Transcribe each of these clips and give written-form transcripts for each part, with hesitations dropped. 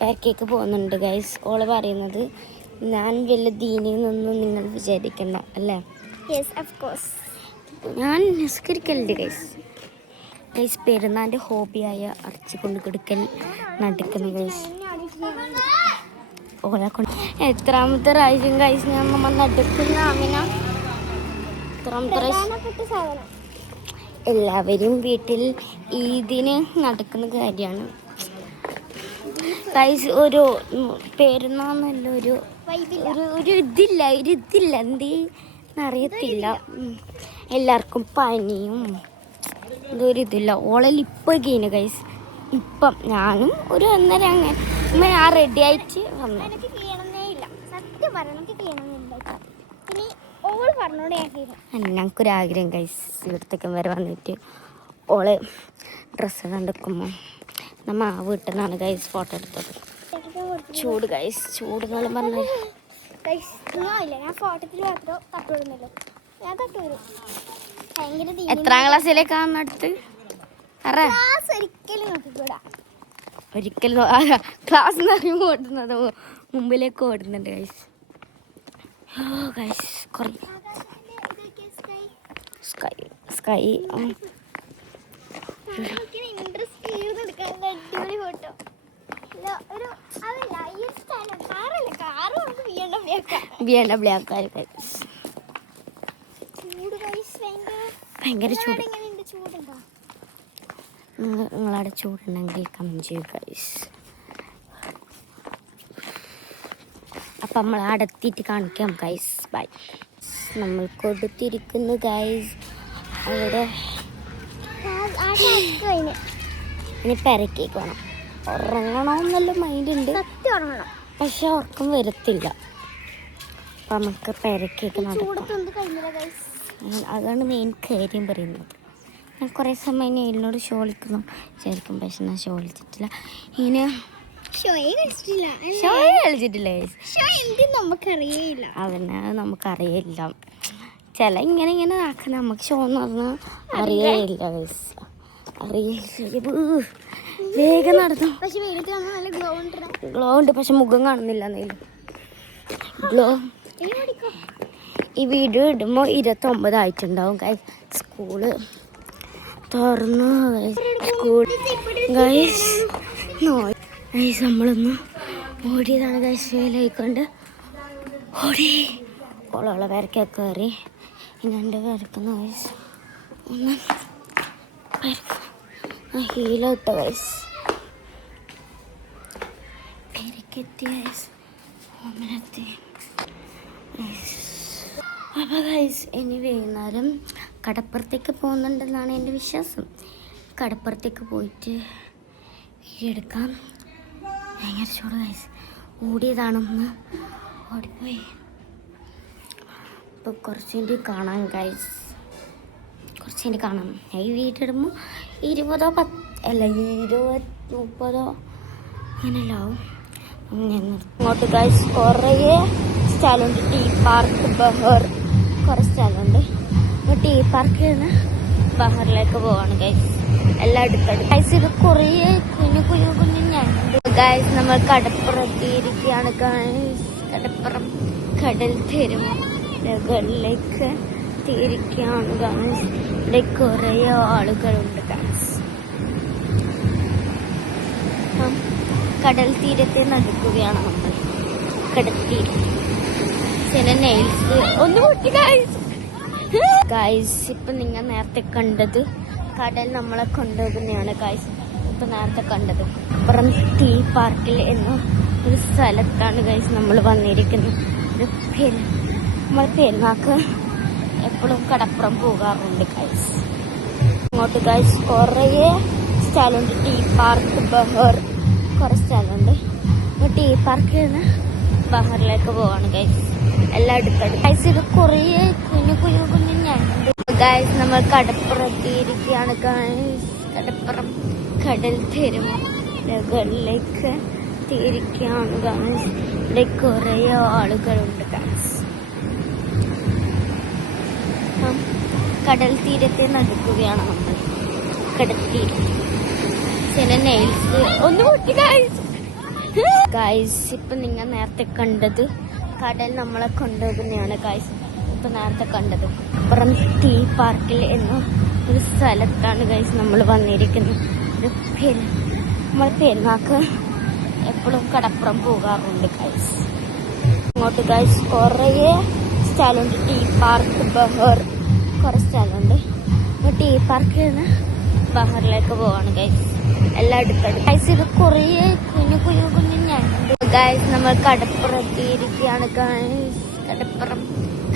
പാക്കേക്ക് പോകുന്നുണ്ട് ഗൈസ്. ഓള് പറയുന്നത് ഞാൻ വലിയ ദീനിന്നൊന്നും നിങ്ങൾ വിചാരിക്കണം അല്ലേ? Yes of course. ഞാൻ നിസ്കരിക്കലുണ്ട് ഗൈസ്. ഗൈസ് പെരുന്നാൻ്റെ ഹോബിയായ അരച്ചു കൊണ്ട് കൊടുക്കൽ നടക്കുന്നു ഗൈസ്. ഓളെ കൊണ്ട് എത്രാമത്തെ പ്രാവശ്യം ഗൈസ് ഞാൻ നമ്മൾ നടക്കുന്ന അമിന എത്രാമത്തെ പ്രാവശ്യം എല്ലാവരും വീട്ടിൽ ഈദിന് നടക്കുന്ന കാര്യമാണ് ഗൈസ്. ഒരു പെരുന്നാന്നല്ല ഒരു ഇതില്ല എന്തറിയത്തില്ല. എല്ലാവർക്കും പനിയും ഇതൊരിതില്ല. ഓളയിൽ ഇപ്പം കഴിഞ്ഞു ഗൈസ്. ഇപ്പം ഞാനും ഒരു 1.5 അങ്ങനെ ഞാൻ റെഡി ആയിട്ട് വന്നു. ഞങ്ങൾക്കൊരാഗ്രഹം ഗൈസ് ഇവിടത്തേക്കും വരെ വന്നിട്ട് ഓള് ഡ്രസ്സ് കണ്ടെടുക്കുമ്പോൾ നമ്മ ആ വീട്ടിൽ നിന്നാണ് ഗൈസ് ഫോട്ടോ എടുത്തത്. ചൂട് ഗൈസ്, ചൂട് എന്നെല്ലാം പറഞ്ഞു. എത്രാം ക്ലാസ്സിലേക്കാണ് അടുത്ത്? ഒരിക്കലും ക്ലാസ് നിറയുമ്പോൾ ഓടുന്നത് മുമ്പിലേക്ക് ഓടുന്നുണ്ട് ഗൈസ്. ഗൈസ് കുറേ സ്കൈ ഭയങ്കര ചൂട്. നിങ്ങളവിടെ ചൂടുണ്ടെങ്കിൽ കമന്റ് ചെയ്യുക ഗൈസ്. അപ്പം നമ്മൾ അടുത്തിട്ട് കാണിക്കാം ഗൈസ്. ബൈ. നമ്മൾ കൊടുത്തിരിക്കുന്നു ഗൈസ്. അവിടെ ഇനി പെരക്കേക്ക് വേണം. ഉറങ്ങണമെന്നല്ല മൈൻഡുണ്ട്, പക്ഷെ ഉറക്കം വരത്തില്ല. അപ്പം നമുക്ക് പെരക്കേക്ക് നടക്കാം. അതാണ് മെയിൻ കാര്യം പറയുന്നത്. ഞാൻ കുറേ സമയം എന്നോട് ഷോളിക്കുന്നു വിചാരിക്കും, പക്ഷെ ഞാൻ ഷോളിച്ചിട്ടില്ല. ഇങ്ങനെ കളിച്ചിട്ടില്ല അവനെ നമുക്കറിയില്ല. ചില ഇങ്ങനെ ആക്കുന്ന നമുക്ക് ഷോ എന്ന് പറഞ്ഞാൽ അറിയില്ല ഗൈസ്. അറിയില്ല. വേഗം നടന്നു. ഗ്ലോ ഉണ്ട്, പക്ഷെ മുഖം കാണുന്നില്ല. എന്തെങ്കിലും ഗ്ലോ. ഈ വീഡിയോ ഇടുമ്പോൾ 29 ആയിട്ടുണ്ടാവും ഗൈസ്. സ്കൂള് തുറന്നു സ്കൂൾ ഗൈസ്. ഗൈസ് നമ്മളൊന്ന് ഓടിയതാണ് ഗൈസ്. ഫെയിലായിക്കൊണ്ട് ഓടി ഓളോള വരക്കൊക്കെ കയറി. ഇന്നെ വരക്കുന്ന ഗൈസ്. ഒന്ന് വരക്കും ഹീലിട്ട ഗൈസ്. പെരക്കെത്തി ഗൈസ്. ഓമനത്തി ഗൈസ്. അപ്പോൾ ഗൈസ് ഇനി വൈകുന്നേരം കടപ്പുറത്തേക്ക് പോകുന്നുണ്ടെന്നാണ് എൻ്റെ വിശ്വാസം. കടപ്പുറത്തേക്ക് പോയിട്ട് വീഡിയോ എടുക്കാം. ഭയങ്കര ചൂട് ഗൈസ്. ഓടിയതാണൊന്ന് ഓടിപ്പോയി. ഇപ്പോൾ കുറച്ചുകൂടി കാണാം ഗൈസ്. കുറച്ചുകൂടി കാണാം. ഈ വീഡിയോ ഇടുമ്പോൾ 20 അല്ല 20-30 അങ്ങനെയല്ലാവും. ഞാൻ ഇങ്ങോട്ട് ഗൈസ് കുറേ സ്ഥലമുണ്ട്. ടീ പാർക്ക്, ബഹർ, കുറേ സ്ഥലമുണ്ട്. അപ്പോൾ ടീ പാർക്കിൽ നിന്ന് ബഹറിലേക്ക് പോവാണ് ഗൈസ്. എല്ലാം അടുത്തടുത്ത് ഗൈസ്. ഇത് കുറേ കുഞ്ഞു ഞാനുണ്ട് ഗൈസ്. നമ്മൾ കടപ്പുറത്തിരിക്കുകയാണ് ഗൈസ്. കടപ്പുറം കടൽ തീരങ്ങളിലേക്ക് തിരിക്കുകയാണ് ഗൈസ്. ഇവിടെ കുറേ ആളുകളുണ്ട് ഗൈസ്. കടൽ തീരത്തെ നടക്കുകയാണ് നമ്മൾ. കടൽ തീരം ചില നെയിൽസ് ഒന്ന് പൊട്ടി ഗൈസ്. ഗൈസ് ഇപ്പം നിങ്ങൾ നേരത്തെ കണ്ടത് കടൽ നമ്മളെ കൊണ്ടുപോകുന്നതാണ് ഗൈസ്. ഇപ്പം നേരത്തെ കണ്ടത് അപ്പുറം ടീ പാർക്കിൽ എന്ന ഒരു സ്ഥലത്താണ് ഗൈസ് നമ്മൾ വന്നിരിക്കുന്നത്. നമ്മൾ പെരുന്നാൾക്ക് എപ്പോഴും കടപ്പുറം പോകാറുണ്ട് ഗൈസ്. ഇങ്ങോട്ട് ഗൈസ് കുറേ സ്ഥലമുണ്ട്. ടീ പാർക്ക്, ബഹർ, കുറേ സ്ഥലമുണ്ട്. ടീ പാർക്കിൽ നിന്ന് ബഹറിലേക്ക് പോവാണ് ഗൈസ്. എല്ലാം അടുത്തടുത്ത് ഗൈസ്. ഇത് കുറേ കുഞ്ഞു ഞാനുണ്ട് ഗൈസ്. നമ്മൾ കടപ്പുറത്തിരിക്കുകയാണ് ഗൈസ്. കടപ്പുറം കടൽ തീരങ്ങളിലേക്ക് തിരിക്കുകയാണ് ഗൈസ്. ഇവിടെ കുറേ ആളുകളുണ്ട് ഗൈസ്. കടൽ തീരത്തെ നടക്കുകയാണ് നമ്മൾ. കടൽ തീരം ചില നെയിൽസ് ഒന്ന് പൊട്ടി ഗൈസ്. ഇപ്പൊ നിങ്ങൾ നേരത്തെ കണ്ടത് കടൽ നമ്മളെ കൊണ്ടുപോകുന്നതാണ് ഗൈസ്. ഇപ്പൊ നേരത്തെ കണ്ടത് അപ്പുറം ടീ പാർക്കിൽ എന്ന ഒരു സ്ഥലത്താണ് ഗൈസ് നമ്മൾ വന്നിരിക്കുന്നത്. നമ്മൾ പെരുന്നാക്ക് എപ്പോഴും കടപ്പുറം പോകാറുണ്ട് ഗൈസ്. അങ്ങോട്ട് ഗൈസ് കുറേ സ്ഥലമുണ്ട്. ടീ പാർക്ക്, ബഹർ, കുറെ സ്ഥലമുണ്ട്. ടീ പാർക്കിൽ നിന്ന് ബഹറിലേക്ക് പോവാണ് ഗൈസ്. എല്ലാം അടുത്തടുത്ത് ഗൈസ്. ഇത് കുറേ കുഞ്ഞു കുഞ്ഞു കുഞ്ഞു ഞണ്ട് ഗൈസ്. നമ്മൾ കടപ്പുറത്തിരിക്കുകയാണ് ഗൈസ്. കടപ്പുറം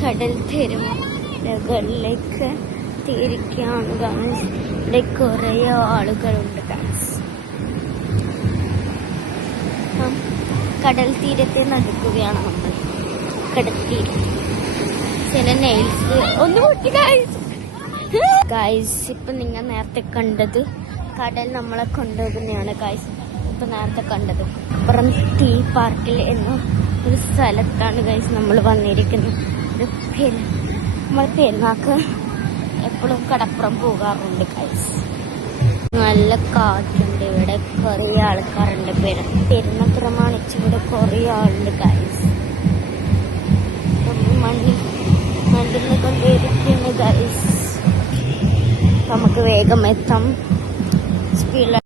കടൽ തീരങ്ങളിലേക്ക് തിരിക്കുകയാണ് ഗൈസ്. ഇവിടെ കുറേ ആളുകളുണ്ട് ഗൈസ്. കടൽ തീരത്തെ നടക്കുകയാണ് നമ്മൾ. കടൽ തീരം ചില നെയിൽസ് ഒന്ന് പൊട്ടി ഗൈസ്. ഇപ്പൊ നിങ്ങൾ നേരത്തെ കണ്ടത് കടൽ നമ്മളെ കൊണ്ടുപോകുന്നതാണ് ഗൈസ്. ഇപ്പൊ നേരത്തെ കണ്ടത് അപ്പുറം ടീ പാർക്കിൽ എന്ന ഒരു സ്ഥലത്താണ് ഗൈസ് നമ്മൾ വന്നിരിക്കുന്നത്. നമ്മൾ പെരുന്നാക്ക് എപ്പോഴും കടപ്പുറം പോകാറുണ്ട് ഗൈസ്. നല്ല കാറ്റുണ്ട്. ഇവിടെ കുറേ ആൾക്കാരുണ്ട്. പെരുന്ന പ്രമാണിച്ച് ഇവിടെ കുറേ ആളുണ്ട് ഗൈസ്. മണ്ണിൽ കൊണ്ടിരിക്കുന്നു ഗൈസ്. നമുക്ക് വേഗം എത്താം. സ്പീഡ്